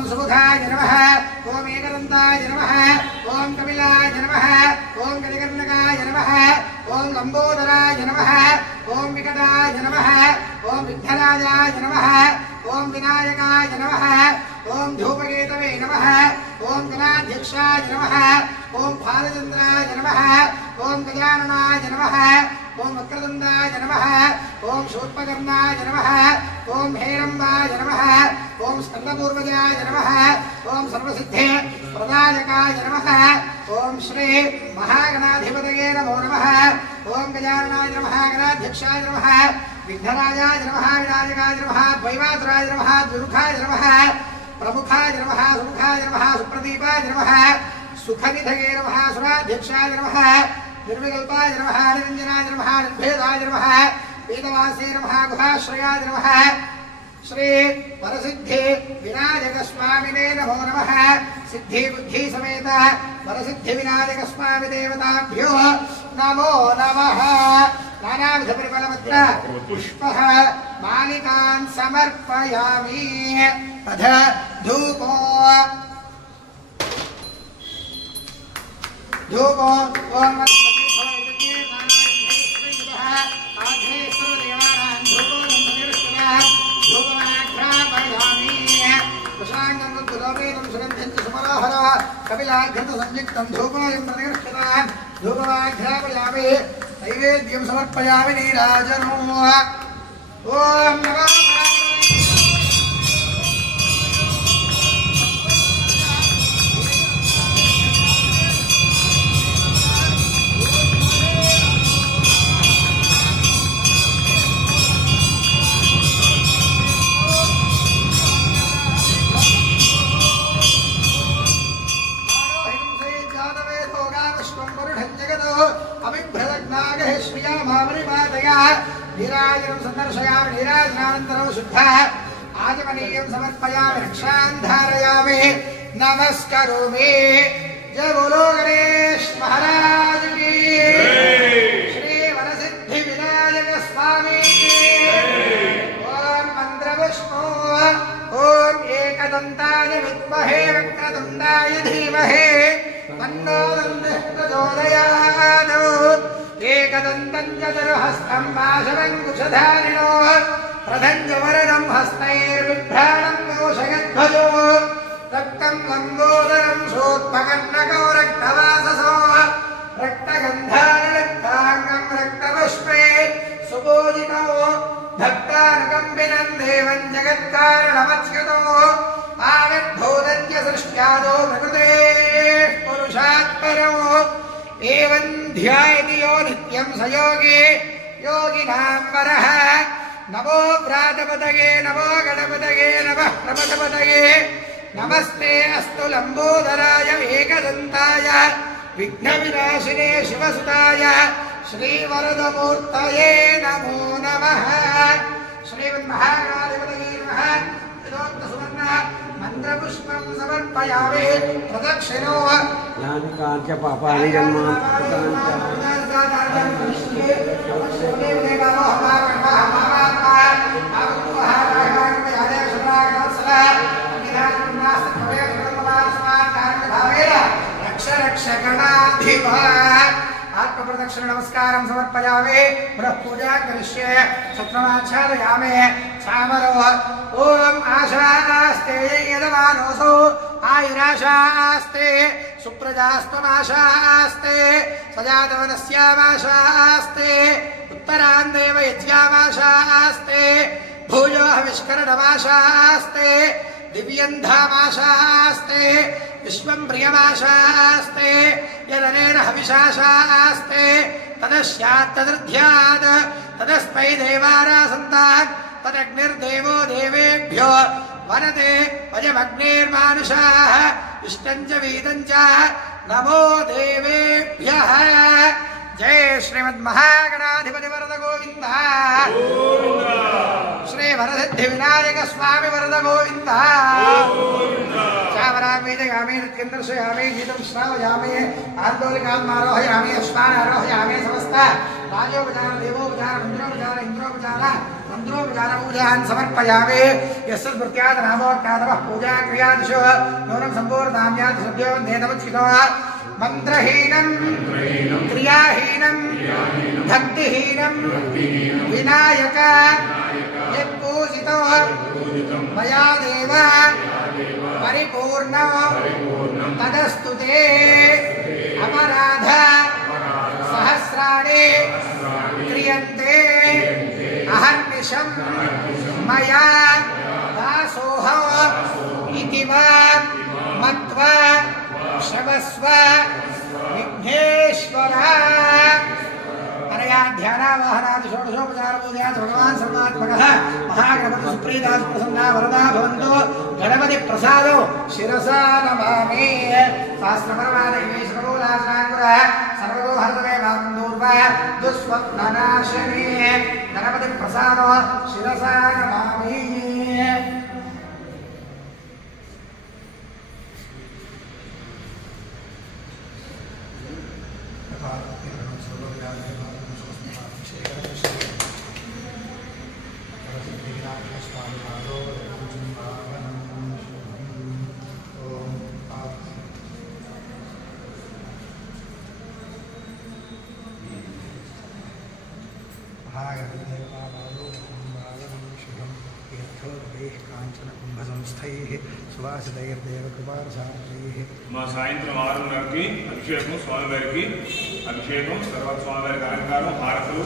ओम सुमुखाय नमः ओम एकदन्ताय नमः ओम कपिलाय नमः ओम गजकर्णकाय नमः ओम लंबोदराय नमः ओम विकटाय नमः ओम विघ्नराजाय नमः ओम विनायकाय नमः ओम धूपकेतवे नमः ओम गणाध्यक्षाय नमः ओम फालचंद्राय नमः ओम गजाननाय नमः ओम वक्रतुंडाय नमः ओम शूर्पकर्णाय नमः ओम हेरंबाय नमः ओम स्कंदपूर्वजाय नमः ओम सर्वसिद्धे प्रदायकाय नमः ओम श्री महागणाधिपतये नमो नमः ओम गजाननाय नमः गणाध्यक्षाय नमः विघ्नराजाय नमः विनायकाय नमः द्वैवातराय नमः द्विमुखाय नमः प्रमुखाय नमः सुमुखाय नमः सुप्रदीपाय नमः सुखनिधये नमः सुराध्यक्षाय नमः निर्विकल्पाय नमः निरंजनाय नमः निर्भेदाय नमः वेदवासे नमः गुहाश्रयाय नमः श्री वरसिद्धि विनायक स्वामिने नमो नमः सिद्धि बुद्धि समेत वरसिद्धि विनायक स्वामी देवताभ्यो नमो नमः नानाविध परिमलपत्र पुष्पः मालिकान् समर्पयामि अथ धूपो ओम कपिलाघ्रतसंयुक्तं धूपोऽयं प्रतिगृह्यतां धूपमाघ्रापयामि नैवेद्यं समर्पयामि नीराजनो ओम नमः नीराजनं संदर्शयामि नीराजनानन्तरं शुद्धः आचमनीयं समर्पयामि रक्षां धारयामि नमस्करोमि जय बोलो गणेश महाराज की श्री वरसिद्धि विनायक स्वामी ओम मंत्रपुष्पो ओम एकदन्ताय विद्महे वक्रतुण्डाय धीमहि तन्नो दन्तिः प्रचोदयात् एकदन्तं चतुर्हस्तं पाशमङ्कुशधारिणो प्रधञ्जवरदं हस्तैर्बिभ्राणं दोषयध्वजो रक्तं लम्बोदरं शोत्पकर्णको रक्तवाससो रक्तगन्धारक्ताङ्गं रक्तपुष्पे सुपूजितो भक्तानुकम्पिनं देवं जगत्कारणमच्युतो आविर्भूतस्य सृष्ट्यादो प्रकृतेः पुरुषात् परो एवं ध्यायति यो नित्यं स योगी योगिनां वरः नमो व्रातपतये नमो गणपतये नमः प्रपदपतये नमस्ते अस्तु लंबोदराय एकदन्ताय विघ्नविनाशिने शिवसुताय श्रीवरदमूर्तये नमो नमः श्रीमन्महागणाधिपतये नमः यदोक्तसुवर्ण मंत्रपुष्पं समर्पयामि प्रदक्षिणो ज्ञानकांच पापानि आत्मप्रदक्षिण नमस्कारं समर्पयामि पुनः पूजा करिष्ये छत्रमाच्छादयामि सामरो ओम आशास्ते यजमानोऽसौ आयुराशास्ते सुप्रजास्त्वमाशास्ते सजातवनस्यामाशास्ते उत्तरान्देव यज्ञामाशास्ते भूयो हविष्करणमाशास्ते दिव्यन्धामाशास्ते विश्वं प्रियमाशास्ते यदनेन हविषाशास्ते तदस्यात् तदृध्यात् तदस्मै देवारासन्तात् तदग्निर्देवो देवेभ्यो वनते वयमग्निर्मानुषाः इष्टं च वीतं च नमो देवेभ्यः जय श्रीमन्महागणाधिपति वरद गोविंद श्री वरसिद्धि विनायक स्वामी वरद गोविंद चावरामि जयामि नृत्यं दर्शयामि गीतं श्रावयामि आन्दोलिकान् आरोहयामि अश्वान् आरोहयामि समस्त राजोपचार देवोपचार मन्त्रोपचार इन्द्रोपचार मन्त्रोपचारपूजान् समर्पयामि यस्य स्मृत्यात् नामोक्तादवः पूजा क्रियादिषु नूनं सम्पूर्णाम्यात् सद्यो नेदमुच्चितो मन्त्रहीनं क्रियाहीनं भक्तिहीनं विनायक यत्पूजितो मया देव परिपूर्ण तदस्तु ते अपराध सहस्राणि क्रियन्ते अहर्निशं मया दासोऽहम् इति वा मत्वा शवस्व विघ्नेश्वर अनया ध्यानावाहनादि षोडशोपचारपूजया भगवान् सर्वात्मकः महागणपति सुप्रीदास प्रसन्ना वरदा भवन्तु गणपति प्रसादो शिरसा नमामि शास्त्रपरमादेवेश्वरोलासनाङ्कुरः सर्वगो हरदमे वान्दूर्व दुःस्वप्ननाशिनी गणपति प्रसादो शिरसा नमामि మా సాయంత్రం 6:30కి అభిషేకం స్వామివారికి అభిషేకం తర్వాత స్వామివారికి అలంకారం హారతులు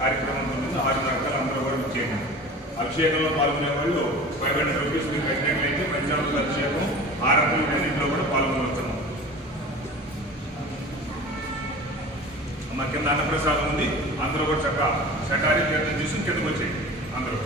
కార్యక్రమం ఉంటుంది 6:30 అందరూ కూడా విచ్చేయండి అభిషేకంలో పాల్గొనే వాళ్ళు 500 రూపీస్ మీకు కట్టినట్లయితే పంచామృత అభిషేకం హారతులు రెండింటిలో కూడా పాల్గొనవచ్చును మా కింద అన్నప్రసాదం ఉంది అందరూ కూడా చక్కగా శటారి తీర్థం తీసుకుని కిందకు వచ్చేయండి అందరూ